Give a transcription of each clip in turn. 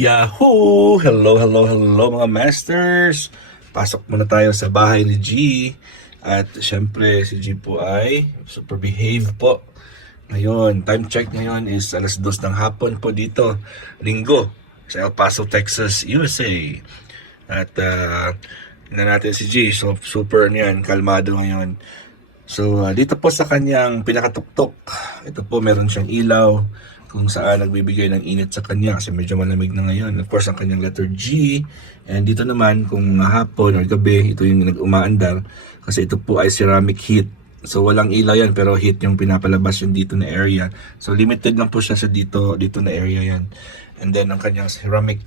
Yahoo! Hello, hello, hello mga masters! Pasok muna tayo sa bahay ni G. At syempre si G po ay super behave po. Ngayon, time check ngayon is alas 2 ng hapon po dito. Linggo sa El Paso, Texas, USA. At tingnan natin si G. So super niyan, kalmado ngayon. So dito po sa kanyang pinakatuktok, ito po meron siyang ilaw kung saan nagbibigay ng init sa kanya kasi medyo malamig na ngayon. Of course, ang kanyang letter G. And dito naman, kung hapon or gabi, ito yung nag-umaandar kasi ito po ay ceramic heat. So walang ilaw yan pero heat yung pinapalabas yung dito na area. So limited lang po siya sa dito na area yan. And then ang kanyang ceramic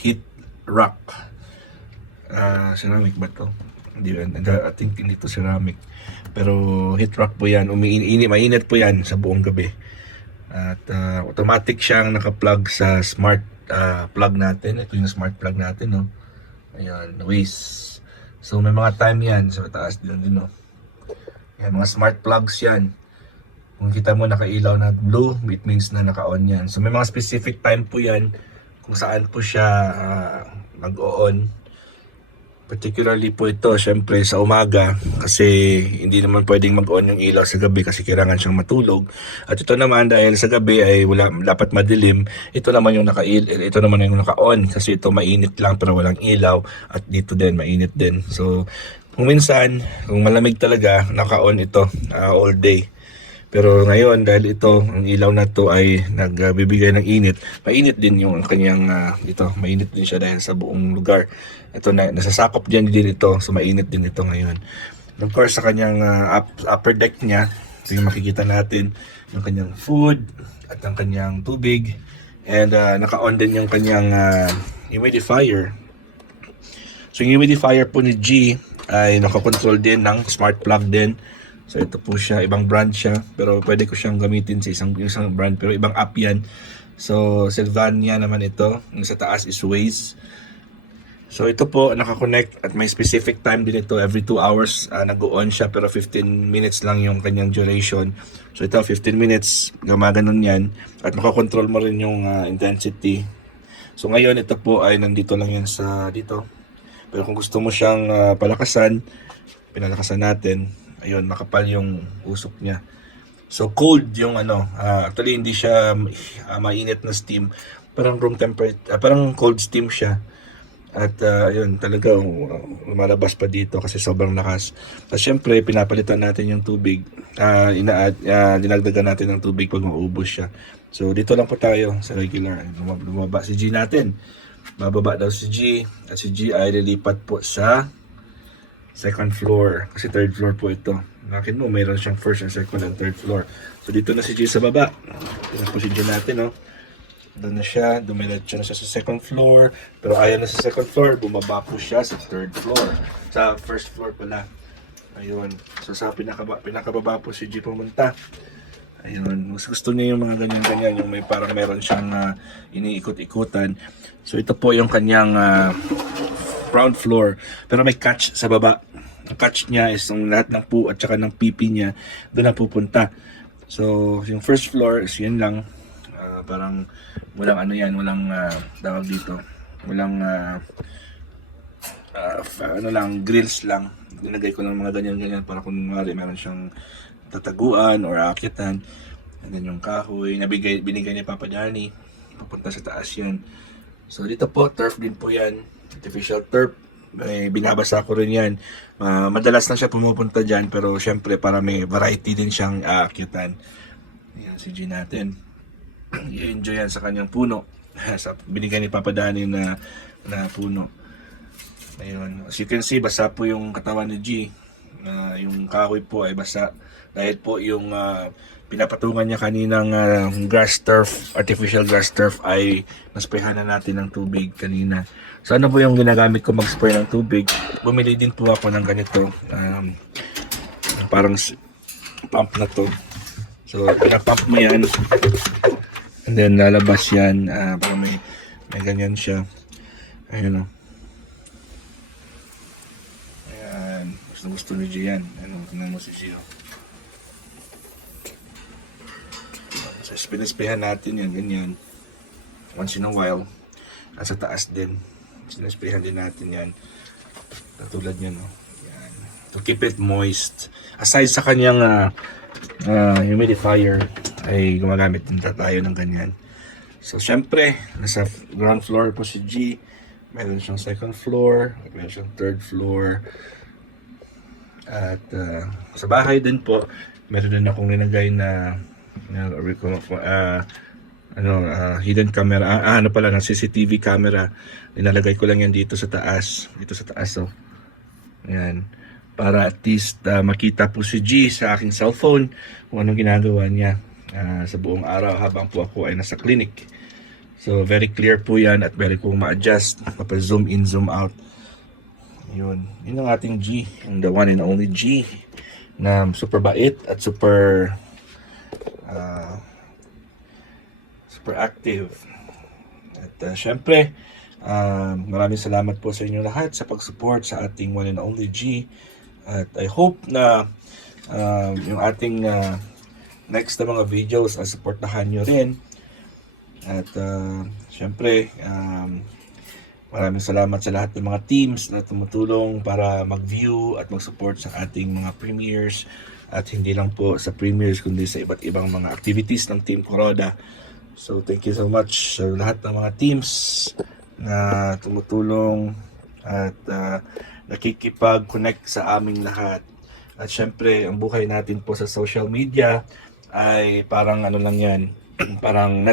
heat rack. Ceramic ba to? Hindi yan. I think hindi to ceramic. Pero heat rack po yan. Mainit po yan sa buong gabi. At automatic siyang naka-plug sa smart plug natin. Ito yung smart plug natin, no? Ayan, Waze. So may mga time yan. So taas din, no? Ayan, mga smart plugs yan. Kung kita mo nakailaw na blue, it means na naka-on yan. So may mga specific time po yan kung saan po siya mag-on. Particularly po ito, syempre sa umaga kasi hindi naman pwedeng mag-on yung ilaw sa gabi kasi kailangan siyang matulog. At ito naman dahil sa gabi ay wala, dapat madilim, ito naman yung naka-on kasi ito mainit lang pero walang ilaw at dito din mainit din. So kung minsan, kung malamig talaga, naka-on ito all day. Pero ngayon dahil ito, ang ilaw na to ay nagbibigay ng init, mainit din yung kanyang dito, mainit din siya dahil sa buong lugar. Ito na nasasakop din ito, so mainit din ito ngayon. Of course sa kanyang upper deck niya, ito yung makikita natin, yung kanyang food at ang kanyang tubig. And naka-on din yung kanyang humidifier. So yung humidifier po ni G ay nakakontrol din ng smart plug din. So ito po siya, ibang brand siya, pero pwede ko siyang gamitin sa isang brand, pero ibang app yan. So Sylvania naman ito, yung sa taas is Waze. So ito po nakakonect at may specific time din ito, every 2 hours nag-on siya pero 15 minutes lang yung kanyang duration. So ito 15 minutes, gumaganon yan at makakontrol mo rin yung intensity. So ngayon ito po ay nandito lang yan sa dito. Pero kung gusto mo siyang palakasan, pinalakasan natin. Ayun, makapal yung usok niya. So cold yung actually hindi siya mainit na steam. Parang room temperature, parang cold steam siya. At ayun, talaga lumalabas pa dito kasi sobrang lakas. At syempre, pinapalitan natin yung tubig. Dinagdagan natin ng tubig pag maubos siya. So dito lang po tayo sa regular. Lumaba si G natin. Bababa daw si G. At si G ay lilipat po sa second floor kasi third floor po ito. Nakin mo mayroon siyang first and second and third floor. So dito na si G sa baba. Ito po si G natin, no. Doon na siya, dumiretso na siya sa second floor, pero ayaw na sa second floor, bumaba po siya sa third floor. Sa first floor pala. Ayun. So sa pinakababa po si G pumunta. Ayun, mas gusto niya yung mga ganyan-ganyan, yung may parang meron siyang iniikot-ikutan. So ito po yung kanyang ground floor, pero may catch sa baba. Ang catch niya is yung lahat ng poo at saka ng pipi niya doon na pupunta. So yung first floor is yan lang, parang walang walang tawag dito, walang grills lang. Nilagay ko ng mga ganyan-ganyan para kung meron siyang tataguan or aakitan. And then yung kahoy binigay ni Papa Danny papunta sa taas yan. So dito po turf din po yan, artificial turf. Binabasa ko rin yan. Madalas na siya pumupunta dyan pero syempre para may variety din siyang aakitan. Yan si G natin. I-enjoy yan sa kanyang puno. Sa binigay ni Papa Danny na puno. Ayun. As you can see, basa po yung katawan ni G. Yung kahoy po ay basa. Dahil po yung pinapatungan niya kaninang grass turf, artificial grass turf ay nasprehan na natin ng tubig kanina. So ano po yung ginagamit ko mag-spray ng tubig? Bumili din po ako ng ganito. Parang pump na to. So pinapump mo yan. And then lalabas yan, para may ganyan siya. Ayun o. Ayan, gusto ni G yan. Tingnan mo si G o. So, pinispehan natin yan, ganyan. Once in a while. at sa taas din. Sinasprayan din natin yan. Katulad yan, no? Yan. To keep it moist. Aside sa kanyang humidifier, ay gumagamit din tayo ng ganyan. So, syempre, nasa ground floor po si G. Meron siyang second floor, meron siyang third floor. At sa bahay din po, meron din akong nilagay na hidden camera, ng CCTV camera. Nilalagay ko lang yan dito sa taas. Oh. Ayan. Para at least makita po si G sa aking cellphone kung anong ginagawa niya sa buong araw habang po ako ay nasa clinic. So, very clear po yan at very kong ma-adjust. Mapa-zoom in, zoom out. Yun. Yun ang ating G. The one and only G. Na super bait at super active. At syempre, maraming salamat po sa inyo lahat sa pag-support sa ating one and only G. At I hope na yung ating next na mga videos ay supportahan nyo rin. At syempre, maraming salamat sa lahat ng mga teams na tumutulong para mag-view at mag-support sa ating mga premieres. At hindi lang po sa premieres kundi sa iba't ibang mga activities ng Team Kuroda. So thank you so much sa lahat ng mga teams na tumutulong at nakikipag-connect sa aming lahat. At syempre, ang buhay natin po sa social media ay parang ano lang yan, parang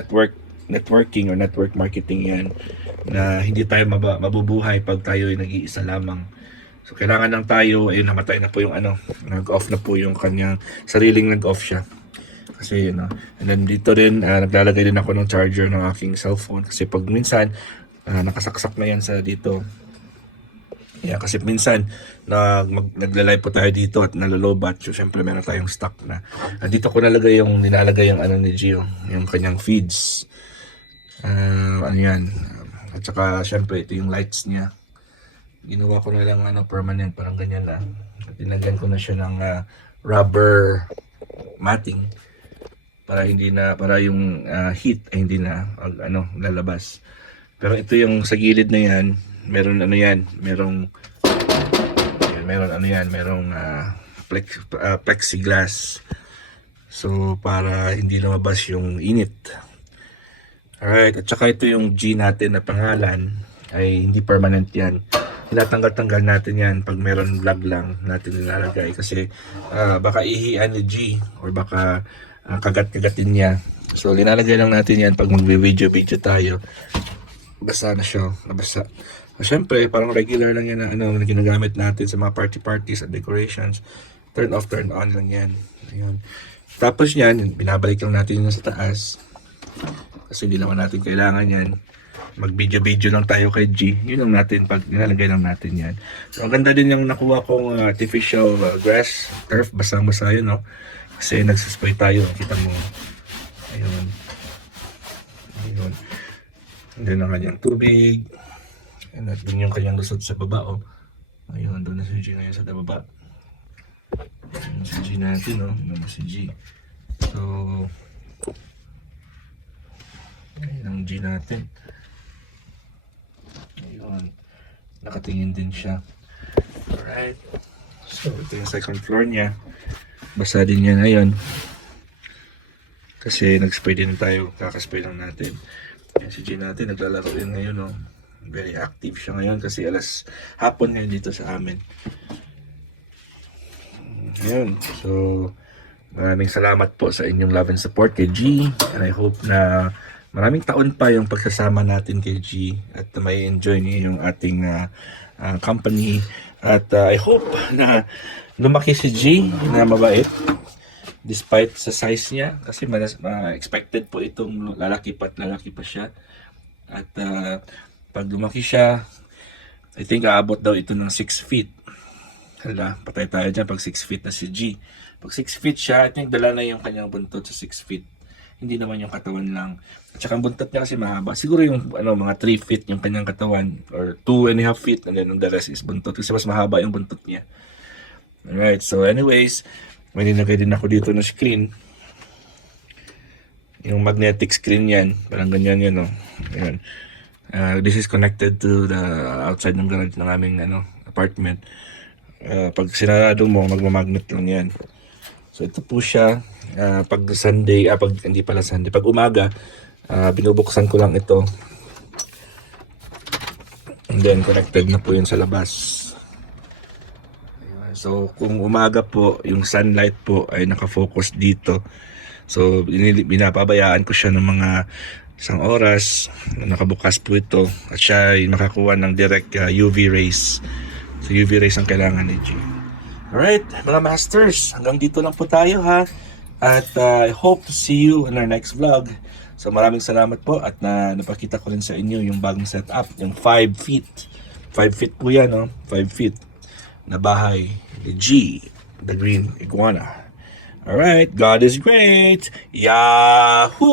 networking or network marketing yan, na hindi tayo mabubuhay pag tayo ay nag-iisa lamang. So kailangan lang tayo ay namatay na po yung nag-off na po yung kanyang sariling nag-off siya. Kasi yun, and then dito rin naglalagay din ako ng charger ng aking cellphone kasi pag minsan nakasaksak na yan sa dito. Yeah, kasi minsan nagla-live po tayo dito at nalolobat. So syempre meron tayong stock na. Dito ko nilalagay yung ni Gio, yung kanyang feeds. Yan. At saka syempre ito yung lights niya. Ginawa ko na lang permanent, parang ganyan lang. At dinagyan ko na siya ng rubber matting para yung heat ay hindi na lalabas. Pero ito yung sa gilid na yan, merong plexiglass. So para hindi lumabas yung init. Alright, at saka ito yung G natin na pangalan ay hindi permanent yan. Tinatanggal-tanggal natin yan pag meron vlog lang natin nilalagay kasi baka ihian ni G or baka kagat-kagatin niya. So linalagay lang natin yan pag magbe-video tayo. Basa na siya, nabasa. So, syempre, parang regular lang yan na ginagamit natin sa mga parties at decorations. Turn off, turn on lang yan. Ayun. Tapos yan, binabalik lang natin yun sa taas. Kasi hindi naman natin kailangan yan. Mag-video lang tayo kay G. Yun lang natin, pag nilalagay lang natin yan. So, ang ganda din yung nakuha kong artificial grass, turf, basang-basa yun, no? Kasi nagsaspray tayo, kita mo. Ayun. Ayun. Doon ang kanyang tubig. At doon yung kanyang lusot sa baba. Oh. Ayun, doon na si G ngayon sa baba. Ayun si G natin. Oh. Ayun si G. So, ayun ang G natin. Ayun. Nakatingin din siya. Alright. So, ito yung second floor niya. Basa din niya ngayon. Kasi nag-spray din tayo. Kakaspray lang natin. Yan si G natin, naglalaro din ngayon, no? Very active siya ngayon kasi alas hapon ngayon dito sa amin. Yun. So, maraming salamat po sa inyong love and support kay G. And I hope na maraming taon pa yung pagsasama natin kay G at may enjoy niyo yung ating company. At I hope na lumaki si G na mabait. Despite sa size niya, kasi expected po itong lalaki pa siya. At pag lumaki siya, I think aabot daw ito ng 6 feet. Hala, patay tayo dyan pag 6 feet na si G. Pag 6 feet siya, I think dala na yung kanyang buntot sa 6 feet. Hindi naman yung katawan lang. At saka ang buntot niya kasi mahaba. Siguro yung mga 3 feet yung kanyang katawan or 2.5 feet and then the rest is buntot kasi mas mahaba yung buntot niya. Alright, so anyways, may nilagay din ako dito na screen. Yung magnetic screen yan. Parang ganyan yan, no? Ayan. This is connected to the outside ng garage ng aming apartment. Pag sinarado mo, magmamagnet lang yan. So ito po siya. Pag Sunday, hindi pala Sunday, pag umaga, binubuksan ko lang ito. And then connected na po yun sa labas. So kung umaga po, yung sunlight po ay nakafocus dito. So binapabayaan ko siya ng mga 1 oras na nakabukas po ito. At siya ay makakuha ng direct UV rays. So UV rays ang kailangan ni G. Alright, mga masters, hanggang dito lang po tayo ha. At I hope to see you in our next vlog. So maraming salamat po at napakita ko rin sa inyo yung bagong setup, yung 5 feet. 5 feet po yan, 5 feet na bahay ni G, the Green Iguana. Alright, God is great. Yahoo!